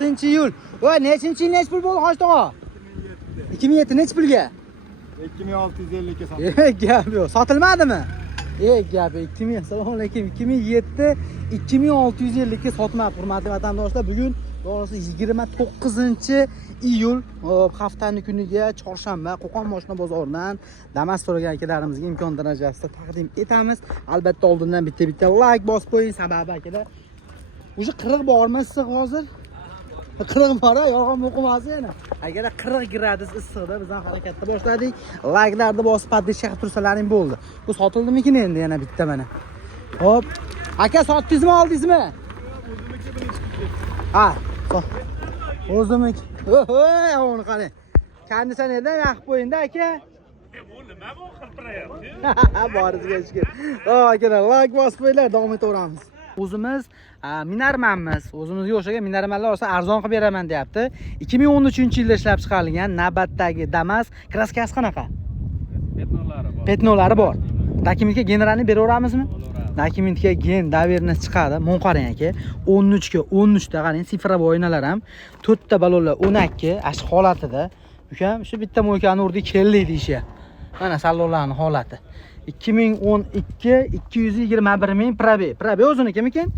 6-iyul. Voy, nechinchi yil nech pul bo'ldi Hoji tog'a? 2007 nech pulga? 2650 ga sotdim. Gap yo'q. Sotilmadimi? Gap 2000. Assalomu alaykum. 2007 2650 ga sotmadi, hurmatli vatandoshlar. Bugun to'g'risi 29-iyul haftani kuniga chorshanba Qo'qon mashina bozoridan Damas so'ragan akalarimizga imkon darajasida taqdim etamiz. Albatta oldindan bitta like bosib qo'ying, sababi akalar o'sha 40 bormi issiq hozir? 40 bor, yolg'on o'qimasin yana. Agar 40 gradus issiqda bizdan harakatga boshladik. Like'larni bosib podpishka qilib tursalaring bo'ldi. Bu sotildimi-kin endi yana bitta mana. Hop. Aka sotdingizmi, oldingizmi? Ha, o'zimniki. Voy, uni qarang. Konditsionerdan yoqib qo'ying-da aka. Bu nima bu qiltirayapti? Boringizga shukr. Akalar, like bosib qo'yinglar, davom etaveramiz. O'zimiz Minarmanmiz. O'zimizga o'xshagan Minarmanlar olsa arzon qilib beraman deyapti. 2013-yilda ishlab chiqarilgan navbatdagi Damas kraskasi qanaqa? Petnolari bor. Dokumentga generalni beraveramizmi? Dokumentga gen daverni chiqadi. Mon qarang aka. 13 ga 13 da qarang, sifrovoy oynalar ham 4 ta balonlar 12, ash holatida. Ukam shu bitta mo'kani urdi keldi deyshi. Mana salonlarning holati. 2012 221 ming probeg. Probeg o'zinikimikin?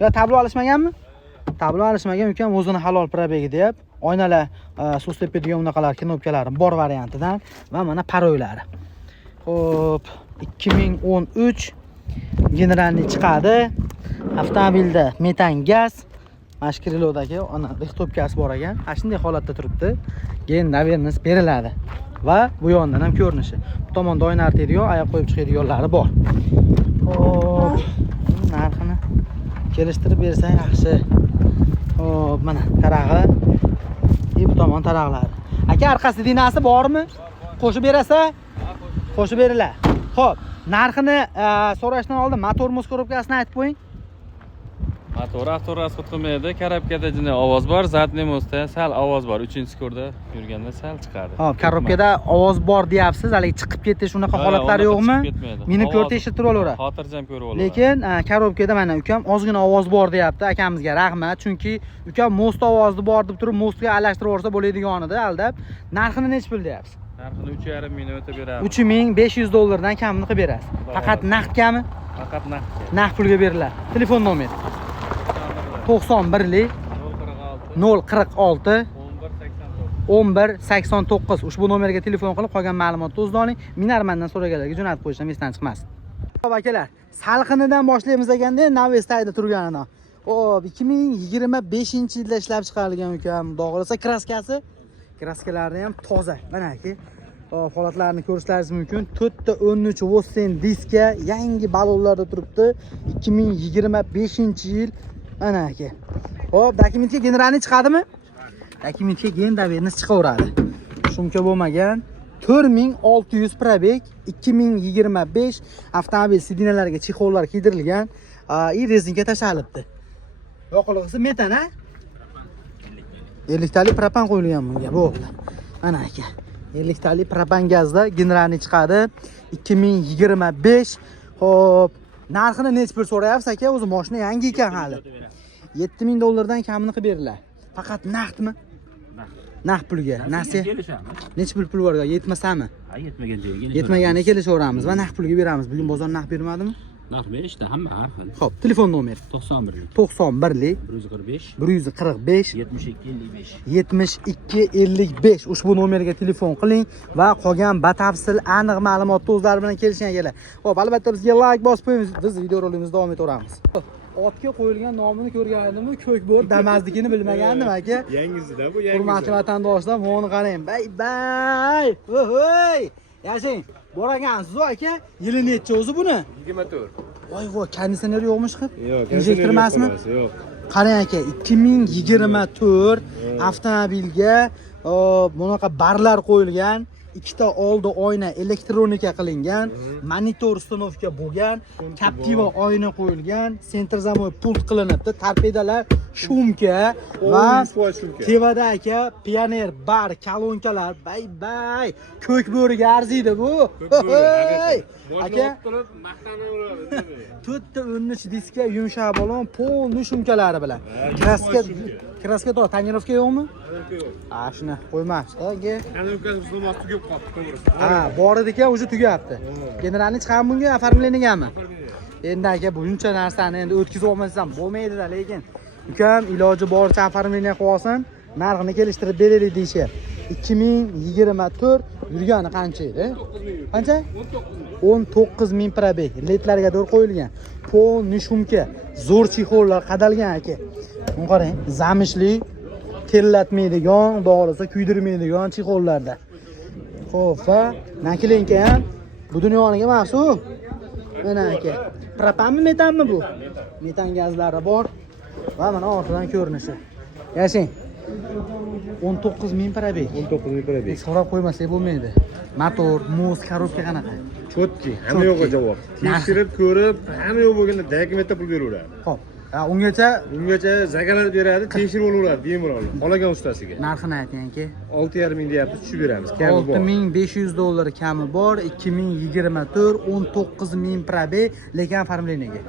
Ya tablo alishmaganmi? Tablo alishmagan ukam o'zini halol probegi deb. Oynalar suv sepadigan unaqalar knopkalari bor variantidan va mana paroylari. Xo'p, 2013 generalni chiqadi. Avtomobilda metan gaz, mashkrilodagi ana rixtopkasi bor ekan. Ha shunday holatda turibdi. Gen navernis beriladi. Va bu yondan ham ko'rinishi. Bu tomonda oyna artadigan, oyoq qo'yib chiqadiganlari bor. Hop, narxini kelishtirib bersang yaxshi. Hop, mana tarag'i. Bu tomon tarag'lari. Aka, orqasi dinasi bormi? Qo'shib berasa? Qo'shib beringlar. Xo'p, narxini so'rashdan oldin motor muzkorobkasini aytib qo'ying. Motor avtorasxod qilmaydi, korobkada jina ovoz bor, zadniy mostda sal ovoz bor. 3-skorda yurganda sal chiqadi. Hop, korobkada ovoz bor deyapsiz, haligi chiqib ketish unaqa holatlari yo'qmi? Minib ko'rib tekshirib olaveradi. Xotirjam ko'rib olaveradi. Lekin korobkada mana ukam ozgina ovoz bor deyapti. Akamizga rahmat, chunki ukam most ovozi bor deb turib mostga alashtirib yuborsa bo'ladigan edi, aldab. Narxini nech pul deyapsiz? Narxini 3,5 ming o'tib beramiz. 3500 dollardan kamini qilib berasiz. Faqat naqdgami? Faqat naqdga. Naqd pulga beriladi. Telefon nomeri 91lik 046 1189. Ushbu nomerga telefon qilib qolgan ma'lumotni o'zida oling. Minarmandan so'raganlarga jo'natib qo'yishdan esdan chiqmasin. Xo'p akalar, salqinidan boshlaymiz ekanda, Navestayda turganidan. Xo'p, 2025-yilda ishlab chiqarilgan ukam, dog'rasa kraskasi. Kraskalari ham toza. Mana aka. Holatlarini ko'rishlaringiz mumkin. 4 ta 13 Vossen diska yangi balonlarda turibdi. 2025-yil. Mana aka. Hop, dokumentga generalni chiqadimi? Dokumentga gen davernis chiqaveradi. Shumka bo'lmagan 4600 probeg, 2025 avtomobil sidinalariga chexollar kiydirilgan, rezinka tashlanibdi. Yoqilg'isi metan, ha? 50 talik propan qo'yilgan bunga, bo'ldi. Mana aka. 50 talik propan gazda generalni chiqadi. 2025. Hop, narxini nech pul so'rayapsiz aka? O'zi mashina yangi ekan hali. 7000 dollardan kamini qilib beringlar. Faqat naqdmi? Naqd pulga. Nasiya. Nech pul bor? Yetmasami? Ha, yetmagan joyga. Yetmaganiga kelishaveramiz va naqd pulga beramiz. Bugun bozor naqd bermadimi? Narx berishdi, hamma har xil. Xo'p, telefon nomeri 91lik 145 7255. Ushbu nomerga telefon qiling va qolgan batafsil aniq ma'lumotni o'zlari bilan kelishgan kelar. Xo'p, albatta bizga like bosib qo'ying. Biz videorolikimizni davom etaveramiz. Otga qo'yilgan nomini ko'rganimmi, ko'kbo'r Damaznikini bilmagandim aka. Yangisi-da bu, yangisi. Hurmatli vatandoshlar, buni qarang. Bay. Voy! Yashang. Boragansiz aka. Yili necha o'zi buni? 24. Voy, konditsioner yo'qmi chiqib? Yo'q, injektor emasmi? Yo'q. Qarang aka, 2024 avtomobilga bunaqa barlar qo'yilgan. ikkita oldi oyna elektronika qilingan, monitor ustanovka bo'lgan, Captiva oyna qo'yilgan, sentr zamoy pult qilinibdi, torpedalar, shumka va tevada aka Pioneer bar kolonkalar, bay, ko'k bo'riga arziydi bu. Aka 4 ta 13 diska yumshoq balon, polni shumkalari bilan. Kraska Kraska to'g'ri, tonirovka yo'qmi? Ha, shuni qo'ymoqchi. Aka. Tonirovka uslumas tugab qoldi, to'g'risi. Ha, bor ekan, o'zi tugayapti. Generalni chiqarib bunga оформленияmi? Endi aka buncha narsani endi o'tkazib olmasam bo'lmaydi-da, lekin ukam iloji boricha оформление qilib olsin, narxini kelishtirib beraylik deyishyapti. 2024 yurgani qancha edi? Qancha? 19 ming probey. Letlarga to'g'ri qo'yilgan. Polni shumka, zo'r chexollar qadalgan aka. Buni qarang, zamishli, terlatmaydigan, dog'lasa kuydirmaydigan chexollarda. Xo'p, va nakilenka ham bu dunyoniga mahsus. Mana aka. Propanmi, metanmi bu? Metan gazlari bor. Va mana ortidan ko'rinishi. Yashang. 19 ming probey. 19 ming probey. So'rab qo'ymasak bo'lmaydi. Motor, muz, korobka qanaqa? Chotki, hamma yo'qqa javob. Tekshirib ko'rib, hamma yo'q bo'lganda dokumentda pul beraveradi. Xo'p. Ungacha zagalar beradi, tekshirib olaveradi bemalol. Qolagan ustasiga. narxini ayting aka. 6,5 ming deyapti, tushib beramiz. Kami bor. $6500 kami bor. 2024 19 ming probey, lekin оформлениеga.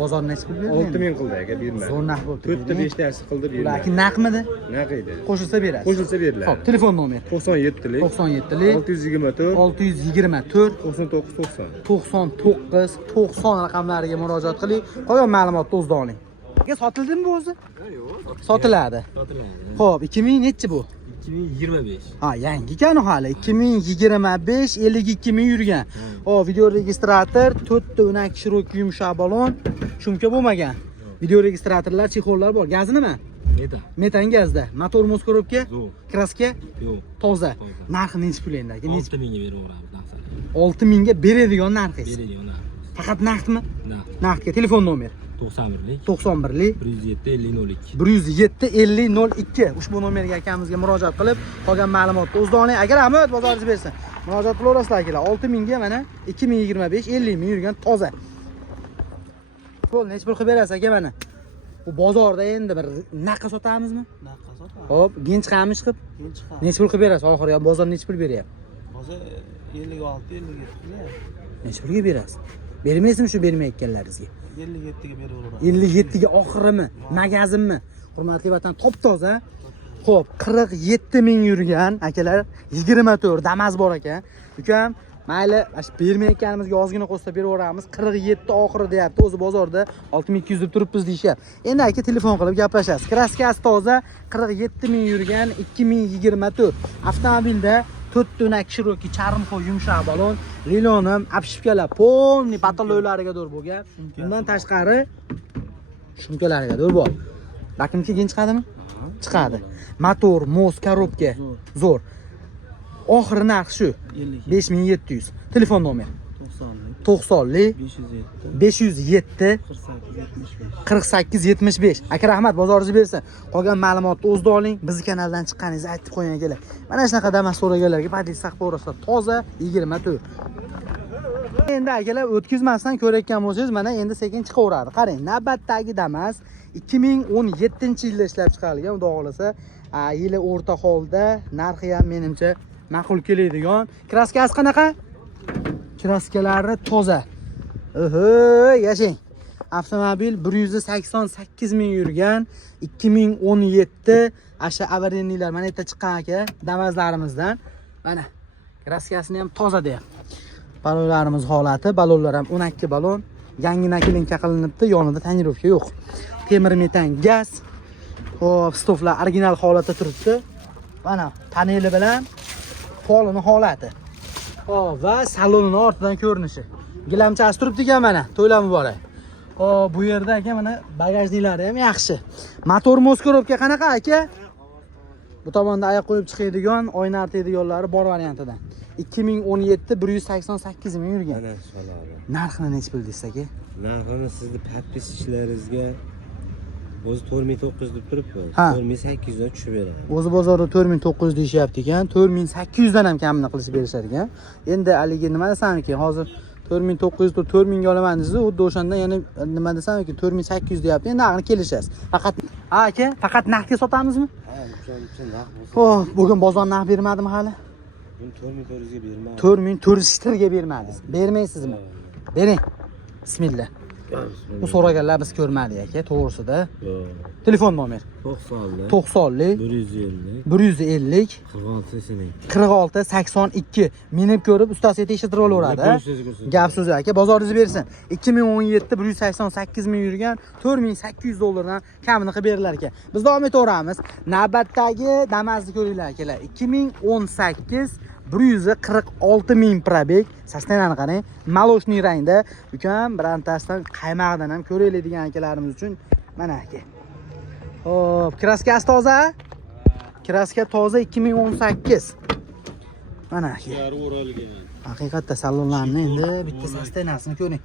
Bozor necha pul berdi? 6 ming qildi aka, bermadi. Zo'r narx bo'ldi. 4 ta 5 tasi qildi, bermadi. Lekin naqmidi? Naq edi. Qo'shilsa berasiz. Qo'shilsa beriladi. Xo'p, telefon nomeri. 97 lik 97lik 624 624 99 90 raqamlariga murojaat qiling. Qolgan ma'lumotni o'zida oling. Aka sotildimi bu o'zi? Yo'q. Sotiladi. Xo'p, 2000 nechi bu? 2025. Ha, yangi ekan hali. 2025 52 ming yurgan. Hop, video registrator, 4 ta unak shirok yumshoq balon, shumka bo'lmagan. Video registratorlar, chexollar bor. Gazi nima? Metan gazda. Motor muz korobka? Yo'q. Kraska? Yo'q. Toza. Narxi nechi pul endi aka? 6 mingga beraveramiz narxini. 6 mingga beradigan narxingiz. Beradigan narx. Faqat naqdmi? Naqd. Naqdga telefon nomeri 91lik 91lik 107 50 02. 107 50 02. Ushbu nomerga akamizga murojaat qilib, qolgan ma'lumotni o'zida oling. Agar Ahmad bozoringiz bersin, murojaat qilaverasizlar akalar. 6 mingga mana 2025 50 ming yurgan toza. Qo'l necha pul qilib berasiz aka mana? Bu bozorda endi bir naqqa sotamizmi? Naqqa sotamiz. Hop, gen chiqamish qilib. Keyin chiqadi. Necha pul qilib berasiz? Oxiri ham bozor necha pul beryapti? Hozir 56, 57 qilyapti. Necha pulga berasiz? Bermaysizmi shu bermayotganlaringizga? 57 ga beraveramiz. 57 ga oxirimi? Magazimmi? Hurmatli vatan, top toza. Xo'p, 47 ming yurgan akalar, 24 Damas bor ekan. Ukam, mayli, mana bermayotganimizga ozgina qo'shsa beraveramiz. 47 oxiri deyapti. O'zi bozorda 6200 deb turibmiz deyishyapti. Endi aka telefon qilib gaplashasiz. Kraskasi toza, 47 ming yurgan 2024 avtomobilda 4 tunak Cherokee charmxo yumshoq balon, lilonim, apshipkalar, polni pataloylariga do'r bo'lgan. Bundan tashqari shumkalariga do'r bor. Rakimga gen chiqadimi? Chiqadi. Motor, moz, korobka zo'r. Oxiri narx shu 5700. Telefon nomeri 90lik 507 48 75. Aka rahmat, bozoringiz bersin. Qolgan ma'lumotni o'zida oling. Bizni kanaldan chiqqaningizni aytib qo'ying akalar. Mana shunaqa Damas so'raganlarga podlis saqib o'rasizlar. Toza 24. Endi akalar o'tkazmasdan ko'rayotgan bo'lsangiz, mana endi sekin chiqaveradi. Qarang, navbatdagi Damas 2017-yilda ishlab chiqarilgan, xudo xolasa, yili o'rta holda, narxi ham menimcha ma'qul keladigan. Kraskasi qanaqa? Kraskalari toza. Yashang. Avtomobil 188 ming yurgan, 2017 asha avariniylar mana yerda chiqqan aka, Damazlarimizdan. Mana kraskasini ham toza deyapti. Balonlarimiz holati, balonlar ham 12 balon, yangi nakilinka qilinibdi, yonida tonirovka yo'q. Temir metan gaz. Xo'p, stoflar original holatda turibdi. Mana paneli bilan polini holati. Xo'p, va salonining ortidan ko'rinishi. Gilamchasi turibdi-ku mana, to'ylar muborak. Xo'p, bu yerda aka mana bagajniklari ham yaxshi. Motor moz korobka qanaqa aka? Bu tomonda oyoq qo'yib chiqadigan, oyna artadiganlari bor variantidan. 2017 188 ming yurgan. Mana sholari. Narxini necha pul deysiz aka? Narxini sizni podpis ishlaringizga o'zi 4900 deb turibdi. Ha. 4800 dan tushib beradi. O'zi bozorda 4900 deyishyapti ekan, 4800 dan ham kamini qilib berishar ekan. Endi haligi nima desam ekan, hozir 4900 to 4000 ga olaman desiz, xuddi o'shandan yana nima desam ekan, 4800 deyapti. Endi aqni kelishasiz. Faqat aka, faqat naqdga sotamizmi? Ha, uchun naqd bo'lsa. Xo'p, bugun bozor naq bermadimi hali? Buni 4400 ga bermadi. 4400 ga bermadingiz. Bermaysizmi? Bering. Bismillah. Bu so'raganlar biz ko'rmadik aka, to'g'risida. Yo'q. Telefon nomer 90 90 150 150 46 sening. 46 82 minib ko'rib ustasiga tekshirtirib olaveradi. Gap so'zi aka, bozoringiz bersin. 2017 188 ming yurgan 4800 dollardan kamini qilib berilar ekan. Biz davom etaveramiz. Navbatdagi Damas'ni ko'ringlar akalar. 2018 146 ming probeg. Sastenani qarang. Maloshniy rangda. Ukam birantasidan qaymog'idan ham ko'raylik degan akalarimiz uchun mana aka. Xo'p, kraskasi toza? Kraska toza 2018. Mana aka. Haqiqatda salonlarni endi bitta sastenasini ko'ring.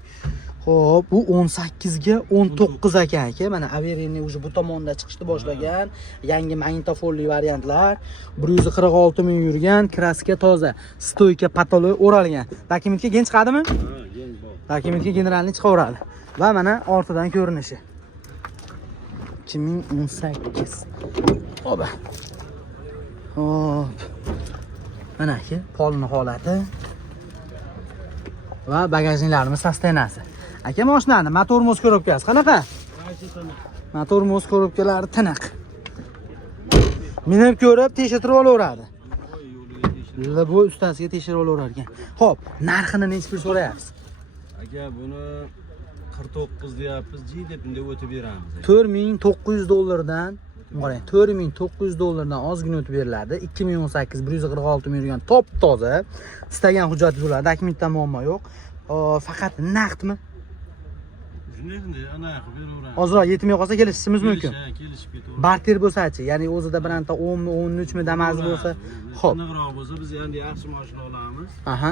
Xo'p, bu 18 ga 19 aka. Mana Averini уже bu tomonda chiqishni boshlagan. Yangi magnitofonli variantlar. 146 ming yurgan, kraska toza. Stoyka patolo o'ralgan. Dokumentga gen chiqadimi? Ha, gen bor. Dokumentga generalni chiqaveradi. Va mana ortidan ko'rinishi. 2018. Oba. Hop. Mana aka, polni holati. Va bagajniklarimiz sastenasi. Aka, mashinani motor moz ko'ribkasi qanaqa? Motor moz ko'ribkalari tiniq. Minib ko'rib tekshirib olaveradi. Bu ustasiga tekshirib olaverar ekan. Xo'p, narxini necha pul so'rayapsiz? Aka, buni 49 deyapmiz, G deb unda o'tib beramiz. 4900 dollardan, qarang, 4900 dollardan ozgina o'tib beriladi. 2018 146 ming yurgan top toza. Istagan hujjat bo'ladi, dokumentda muammo yo'q. Faqat naqdmi? Shunday, ana qilib beraveramiz. Ozroq yetmay qolsa kelishishimiz mumkin. Kelishib ketaveramiz. Barter bo'lsa-chi, ya'ni o'zida biranta 10 mi, 13 mi Damas bo'lsa, xo'p. Tiniqroq bo'lsa biz endi yaxshi mashina olamiz. Aha.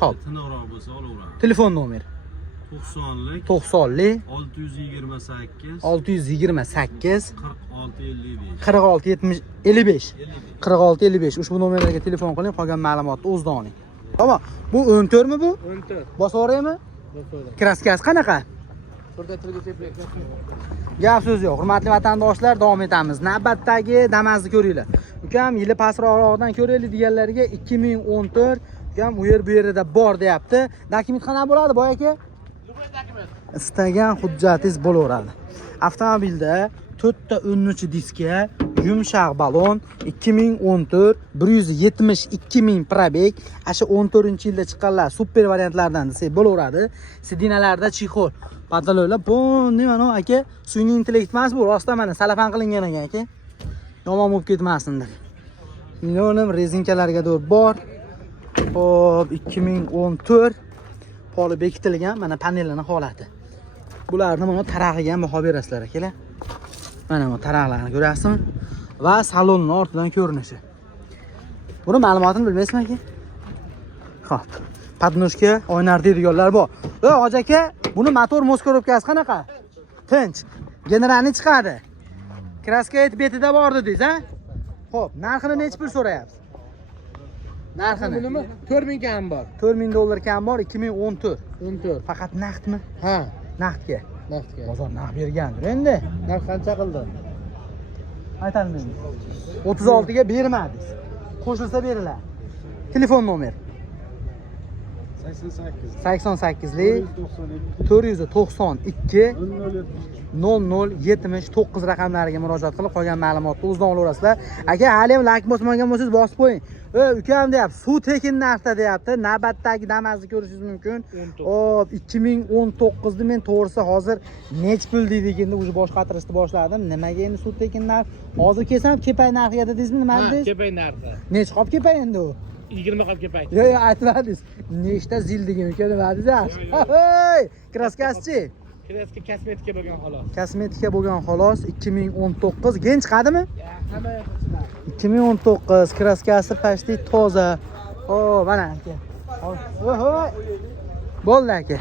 Xo'p. Tiniqroq bo'lsa olaveramiz. Telefon nomer 90lik 90lik 628 628 46 55. 46 56 55 ushbu nomerlarga telefon qiling, qolgan ma'lumotni o'zida oling. Tamam. Bu 14 mi bu? 14. Bosaveraymi? Bosaveraymi. Kraskasi qanaqa? Burada tilga teplak. Gap so'z yo'q. Hurmatli vatandoshlar, davom etamiz. Navbatdagi Damas'ni ko'ringlar. Ukam yili pastroqdan ko'raylik deganlarga 2014. Ukam u yer bu yerda bor deyapti. Dokument qanaqa bo'ladi, boy aka? Istagan hujjatingiz bo'laveradi. Avtomobilda 4 ta 13 diska, yumshoq balon, 2014 172 ming probeg. Asha 14-yilda chiqqanlar super variantlardan desak bo'laveradi. Sidinalarda chexol. Patalolar bu nima aka? Sun'iy intellekt emas bu, rostdan mana salafan qilingan ekan aka. Yomon bo'lib ketmasin deb. Millionim rezinkalarga doğru bor. Hop, 2014 poli bekitilgan, mana panellarning holati. Bularni mana tarag'iga ham baho berasizlar akalar. Mana bu taraqlarni ko'rasizmi? Va salonning ortidan ko'rinishi. Buni ma'lumotini bilmaysizmi aka? Xo'p. Podnoshka o'ynar deydiganlar bor. Hoji aka, buni motor moz ko'ribkasi qanaqa? Tinch. Generalni chiqadi. Kraska betida bor dedingiz, ha? Xo'p, narxini necha pul so'rayapsiz? Narxini Nima? 4000 kam bor. 4000 dollar kam bor, 2014. 14. Faqat naqdmi? Ha, Naqdga. naqdga. Bozor naq bergandir endi. Narx qancha qildi? Aytolmayman. 36 ga bermadingiz. Qo'shilsa beriladi. Telefon nomer 88 lik 492 0079 raqamlariga murojaat qilib qolgan ma'lumotni o'zidan olaverasizlar. Aka, hali ham like bosmagan bo'lsangiz bosib qo'ying. Ukam deyapti, suv tekin narxda deyapti. Navbatdagi Damas'ni ko'rishingiz mumkin. Hop, 2019 da men to'g'risi hozir nech pul deydikenda o'zi boshqatirishni boshladim. Nimaga endi suv tekin narx? Hozir kelsam kepay narxiga dedingizmi, nima dedingiz? Kepay narxi. Nech qop kepay endi u? 20 qolib kepay. Yo'q, aytmadingiz. Nechta zil degan ekan, nima dedingiz? Hey, kraskasi-chi? Kraska kosmetika bo'lgan xolos. Kosmetika bo'lgan xolos 2019 gen chiqadimi? Hamma yoqda 2019 kraskasi почти toza. Xo'p, mana aka. Voy. Bo'ldi aka.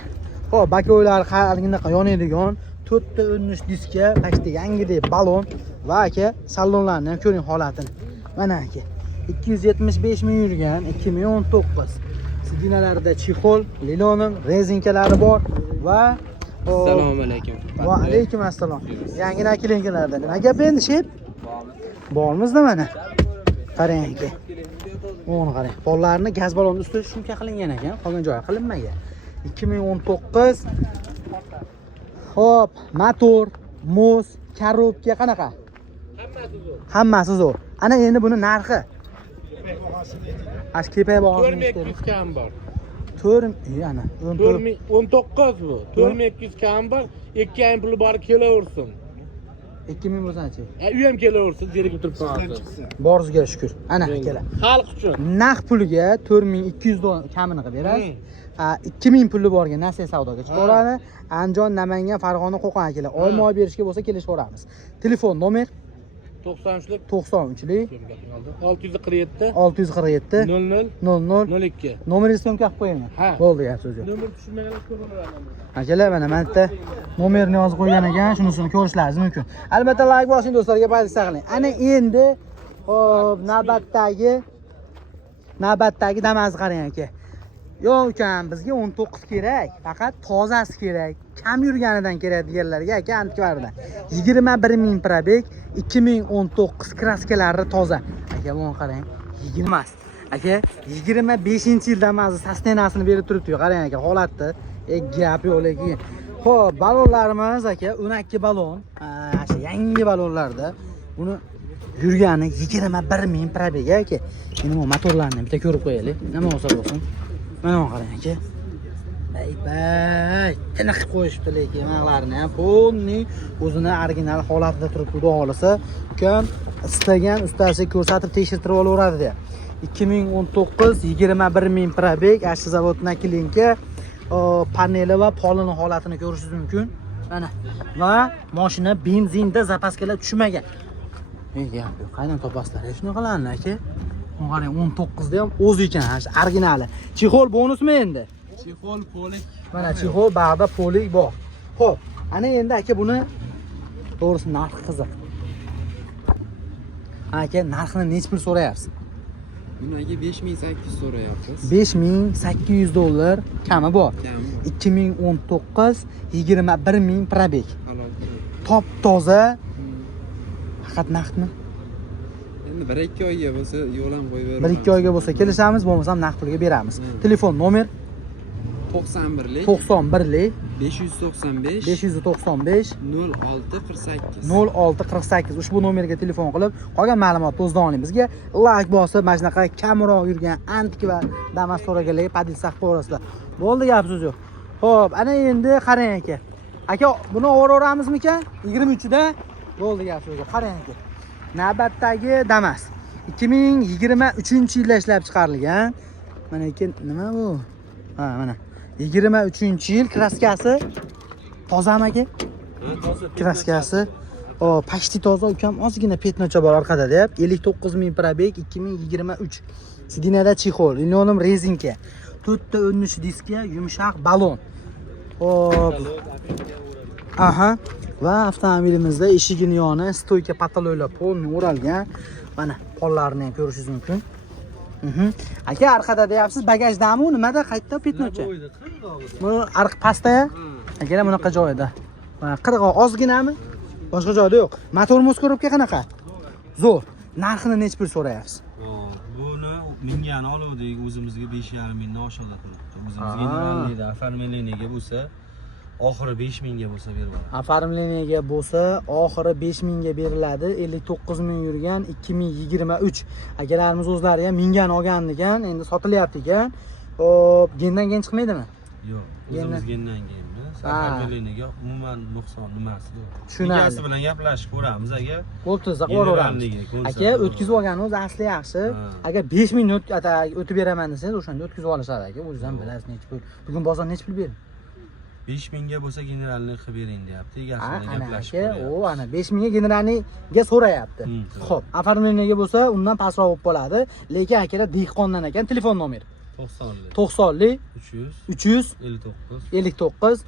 Xo'p, bakoylar qaliginaqa yonadigan 4 ta 13 diska, почти yangidek balon va aka salonlarni ham ko'ring holatini. Mana aka. 275 ming yurgan 2019. Sidinalarda chexol, linonim, rezinkalari bor va Assalomu alaykum. Va alaykum assalom. Yangi nakilinkalarda nima gap endi shep? Bormizda mana. Qarang aka. O'g'ni qarang. Pollarni gaz balonni ustiga shumka qilingan ekan, qolgan joyi qilinmagan. 2019 Xo'p, motor, mos, korobka qanaqa? Hammasi zo'r. Ana endi buni narxi. Ash kepak bog'ini 4200 kam bor. 4 ana 14. 19 bu. 4200 kam bor. 2,5 puli bor kelaversin. 2000 bo'lsa-chi? U ham kelaversin, zerikib turib qolasiz. Borzga shukr. Ana kela. Xalq uchun. Naqd puliga 4200 dollar kamini qilib berasiz. 2000 puli borga Nasiya savdoga chiqaveradi. Andijon, Namangan, Farg'ona, Qo'qon akalar oyma-oy berishga bo'lsa kelishaveramiz. Telefon nomer 93lik 93lik 647 647 00 00 02. nomeringizni ham qilib qo'yaman. Ha. Bo'ldi, gap so'z yo'q. Nomer tushunmaganlar ko'raveradi. Akalar, mana bu yerda nomerni yozib qo'ygan ekan, shunisini ko'rishlaringiz mumkin. Albatta like bosing do'stlarga, pozitsiya qiling. Ana endi hop navbatdagi Damas'ni qarang aka. Yo'q ukam, bizga 19 kerak, faqat tozasi kerak. Kam yurganidan kerak deganlarga aka antikvaridan. 21000 probeg, 2019 kraskalari toza. Aka buni qarang, 20 emas. Aka 25-yil Damas'ni sostenasini berib turibdi-yu, qarang aka holatni. Gap yo'q lekin. Xo'p, balonlarimiz aka 12 balon. Shu yangi balonlarda buni yurgani 21000 probeg aka. Endi bu motorlarni bitta ko'rib qo'yaylik. Nima bo'lsa bo'lsin. Mana qarang aka. Bay, tiniq qo'yishibdi lekin maqlarni ham polni o'zini original holatida turib xudo xolisa, ukam istagan ustasiga ko'rsatib tekshirtirib olaveradi de. 2019 21000 probeg, ashi zavoddan kelinki paneli va polini holatini ko'rishingiz mumkin. Mana va mashina benzinda zapaskalar tushmagan. Gap yo'q, qaydan topasizlar shunaqalarni aka? Qarang 19 da ham o'zi ekan, originali. Chexol bonusmi endi? Chexol polik. Mana chexol bag'da polik bor. Xo'p, ana endi aka buni to'g'risi narxi qiziq. Aka, narxini necha pul so'rayapsiz? Buni aka 5800 so'rayapsiz. 5800 dollar kami bor. Kami. 2019 21000 probeg. Halol. Top toza. Faqat naqdmi? Endi 1-2 oyga bo'lsa yo'l ham qo'yib beraman. 1-2 oyga bo'lsa kelishamiz, bo'lmasam naqd pulga beramiz. Telefon nomer 91lik 91lik 595 595 0648. 0648 ushbu nomerga telefon qilib qolgan ma'lumotni o'zdan oling. Bizga like bosib, mana shunaqa kamroq yurgan antik va Damas so'raganlarga padilsaq qo'yasizlar. Bo'ldi, gap so'z yo'q. Xo'p, ana endi qarang aka. Aka, buni o'raveramizmi-kan? 23 da. Bo'ldi, gap so'z yo'q. Qarang aka. Navbatdagi Damas 2023-yilda ishlab chiqarilgan. Mana ekan, nima bu? Ha, mana 23-yil kraskasi tozami aka? Ha, toza. Kraskasi почти toza, ukam ozgina petnocha bor orqada deb. 59000 probeg 2023. Sidinada chexol, linoleum rezinka. 4 ta 13 diska, yumshoq balon. Hop. Aha. Va avtomobilimizda eshigini yoni stoyka pataloylar polni o'ralgan. Mana pollarni ham ko'rishingiz mumkin. Aka, orqada deyapsiz, bagajdami u nimada qaytda petnocha? Bu arq pastda. Aka, bunaqa joyida. Mana qirg'oq ozginami? Boshqa joyda yo'q. Motor mo'skorobga qanaqa? Zo'r. Narxini necha pul so'rayapsiz? Buni mingani oluvdik, o'zimizga 5,5 mingdan oshig'ida qilibdi. O'zimizga generalniyda oformleniyaga bo'lsa, oxiri 5000 ga bo'lsa berib oladi. Oformleniyaga bo'lsa, oxiri 5000 ga beriladi. 59000 yurgan 2023. Akalarimiz o'zlari ham mingani olgan ekan, endi sotilyapti ekan. Hop, gendan gen chiqmaydimi? Yo'q, o'zimiz gendan genmiz. Oformleniyaga umuman nuqson nimasi yo'q. Tushunarli. Egasi bilan gaplashib ko'ramiz aka. Bo'pti, zaqoraveramiz. Aka, o'tkazib olganingiz o'zi asli yaxshi. Agar 5000 o'tib beraman desangiz, o'shanda o'tkazib olishadi aka. O'zingiz ham bilasiz necha pul. Bugun bozor necha pul berdi? 5000 ga bo'lsa generalni qilib bering deyapti. Egasi bilan gaplashib aka, o ana 5000 ga generalniga so'rayapti. Xo'p, oformleniyaga bo'lsa, undan pastroq bo'lib qoladi. Lekin akalar dehqondan ekan. Telefon nomeri 90lik 300 59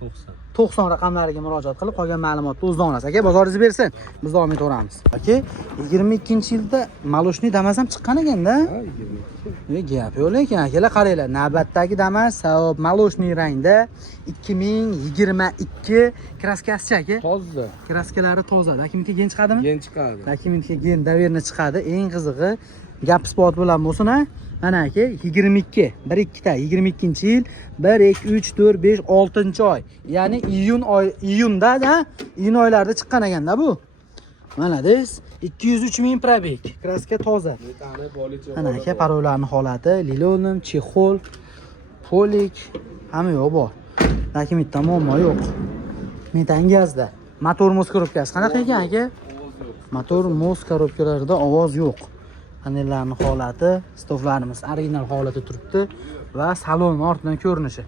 90 raqamlariga murojaat qilib qolgan ma'lumotni o'zdan olasiz. Aka, bozoringiz bersin. Biz davom etaveramiz. Aka, 22-yilda Maloshni Damas ham chiqqan ekanda. Ha, 22. Gap yo'q lekin akalar, qaranglar, navbatdagi Damas Maloshni rangda 2022 kraskasi aka. Toza. Kraskalari toza. Kimniki gen chiqadimi? Gen chiqadi. Kimniki gen daverni chiqadi. Eng qizig'i gap isbot bilan bo'lsin-a. Mana aka 22, 1-2ta 22-yil 1 2 3 4 5 6-oy. Ya'ni iyunda, iyun oylarida chiqqan ekanda bu. Mana des 203 ming probeg. Kraska toza. Mana aka parollarning holati, linoleum, chexol, polik hamma yo'q bor. Lekin bitta muammo yo'q. Metan gazda. Motor mos korobkasi qanaqa ekan aka? Motor mos korobkalarida ovoz yo'q. Panellarning holati, stoflarimiz original holatda turibdi va salon ortidan ko'rinishi.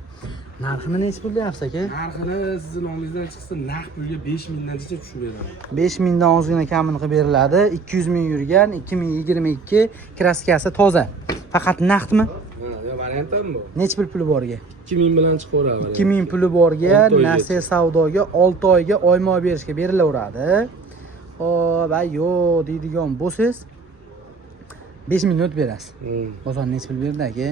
Narxini necha pul deyapsiz aka? Narxini sizni nomingizdan chiqsa naqd pulga 5 mingdangacha tushib beraman. 5 mingdan ozgina kamini qilib beriladi. 200 ming yurgan 2022 kraskasi toza. Faqat naqdmi? Ha, variant ham bor. Necha puli borga? 2000 bilan chiqaveradi. 2000 puli borga, 6 oyga. nasiya savdoga 6 oyga oyma berishga berilaveradi. Xo'p, yo deydigan bo'lsangiz 5 ming o'tib berasiz. Bozor necha pul berdi aka?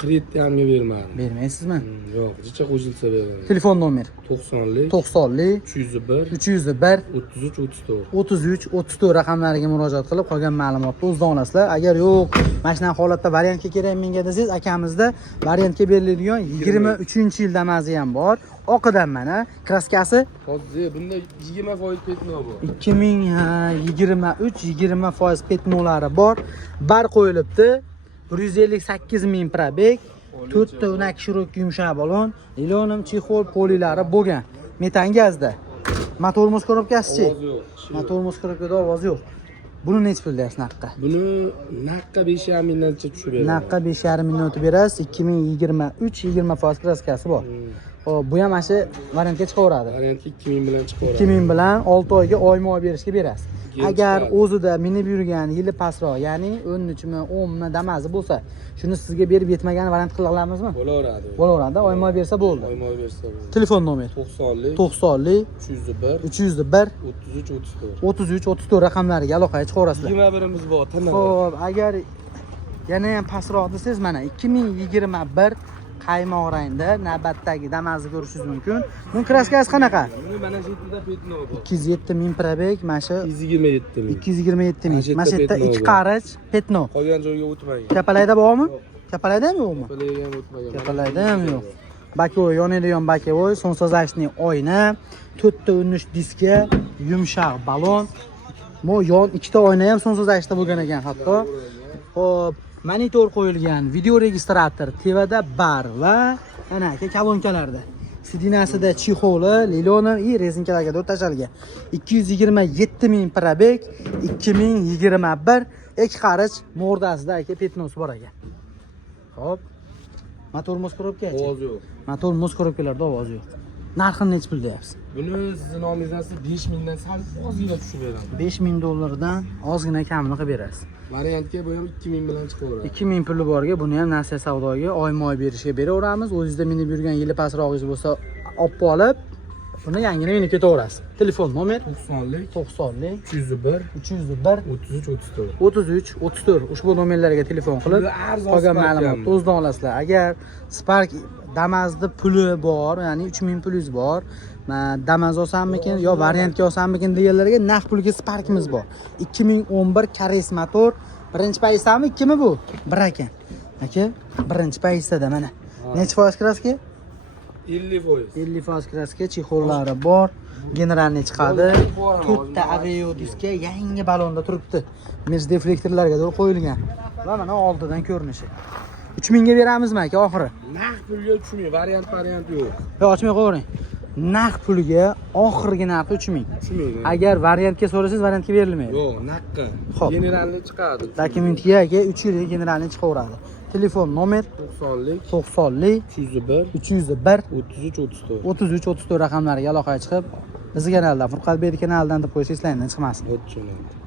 Kreditni ham bermadim. Bermaysizmi? Yo'q, jicha qo'shilsa beraman. Telefon nomer 90lik 90lik 301 301 33 34. 33 34 raqamlariga murojaat qilib qolgan ma'lumotni o'zida olasizlar. Agar yo'q, mana shunaqa holatda variantga kerak menga desangiz, akamizda variantga beriladigan 23-yil Damas'i ham bor. Oqidan mana kraskasi Hozir bunda 20% petno bor. 2023 20% petnolari bor. Bar qo'yilibdi. 158 ming probeg, 4 ta unak shirok yumshoq balon, linoleum, chexol, polilari bo'lgan. Metan gazda. Motor mos korobkasi-chi? Ovoz yo'q. Motor mos korobkada ovoz yo'q. Buni necha pul deyapsiz naqqa? Buni naqqa 5,5 mingdancha tushib beraman. Naqqa 5,5 ming o'tib berasiz. 2023 20% kraskasi bor. Xo'p, bu ham mana shu variantga chiqaveradi. Variantga 2000 bilan chiqaveradi. 2000 bilan 6 oyga oyma berishga berasiz. Yil Agar chiqadi. o'zida minib yurgan yili pastroq, ya'ni 13 mi, 10 mi Damas'i bo'lsa, shuni sizga berib yetmagan variant qila olamizmi? Bo'laveradi. Bo'laveradi, oyma bersa bo'ldi. Oymoy bersa bo'ladi. Telefon nomer 90lik 90lik 301 301 33 34. 33 34 raqamlariga aloqaga chiqaverasizlar. 21imiz bor, tamam. Xo'p, agar yana ham pastroq desangiz, mana 2021 qaymoq rangda navbatdagi Damas'ni ko'rishingiz mumkin. Buni kraskasi qanaqa? Buni mana shu yerda petno bor. 207 ming probeg, mana shu 227 ming. 227 ming. Mana shu Mana shu yerda petno 2 bor. qarich petno. Qolgan joyga o'tmagan. Kapalayda bormi? Kapalayda ham yo'qmi? Kapalayga ham o'tmagan. Kapalayda ham yo'q. Bakovoy, yonadigan bakovoy, sonsozashning oyna, 4 ta 13 diska, yumshoq balon. Mo yon 2 ta oyna ham sonsozashda bo'lgan ekan hatto. Xo'p, monitor qo'yilgan, video registrator, tevada bar va ana aka kolonkalarda. Sidinasida chexoli, linoleum и rezinkalarga do'rt tashalgan. 227 ming probeg, 2021 ek qarich mordasida aka petnosi bor ekan. Xo'p. Motor mos korobka. Ovoz yo'q. Motor mos korobkalarda ovoz yo'q. Narxini necha pul deyapsiz? Buni sizni nomingizdan 5 mingdan sal ozgina tushib beraman. 5000 dollardan ozgina kamini qilib berasiz. Variantga bu ham 2000 bilan chiqaveradi. 2000 puli borga buni ham nasiya savdoga oyma berishga beraveramiz. O'zingizda minib yurgan yili pastrog'ingiz bo'lsa, olib olib, buni yangini minib ketaverasiz. Telefon nomer 90lik 90lik 301 301 33 34. 33 34 ushbu nomerlarga telefon qilib Puli arzon qolgan Spark ma'lumotni ham. o'zidan olasizlar. Agar Spark Damas'da puli bor, ya'ni 3000 pulingiz bor, Damas olsammikin yo variantga olsammikin deganlarga naqd pulga Sparkimiz bor. 2011 Kares motor. Birinchi paysami, ikkimi bu? Bir ekan. Aka, birinchi paysada mana. Necha foiz kraska? 50%. 50% kraska, chexollari bor. Generalni chiqadi. 4 ta avio diska yangi balonda turibdi. Mes deflektorlarga do'l qo'yilgan. Va mana oldidan ko'rinishi. 3000 ga beramizmi aka oxiri? Naqd pulga tushmay, variant yo'q. Yo, ochmay qo'ying. Naqd puliga oxirgi narxi 3000. Tushmaydi. Agar variantga so'rasangiz, variantga berilmaydi. Yo'q, naqqa. Xo'p. Generalni chiqadi. Dokumentga aka 3 yillik generalni chiqaveradi. Telefon nomer 90lik 90lik 301 301 33 34. 33 34 raqamlariga aloqaga chiqib, bizning kanalda Furqatbek kanalidan deb qo'ysangiz, sizlardan chiqmasin. Tushunadi.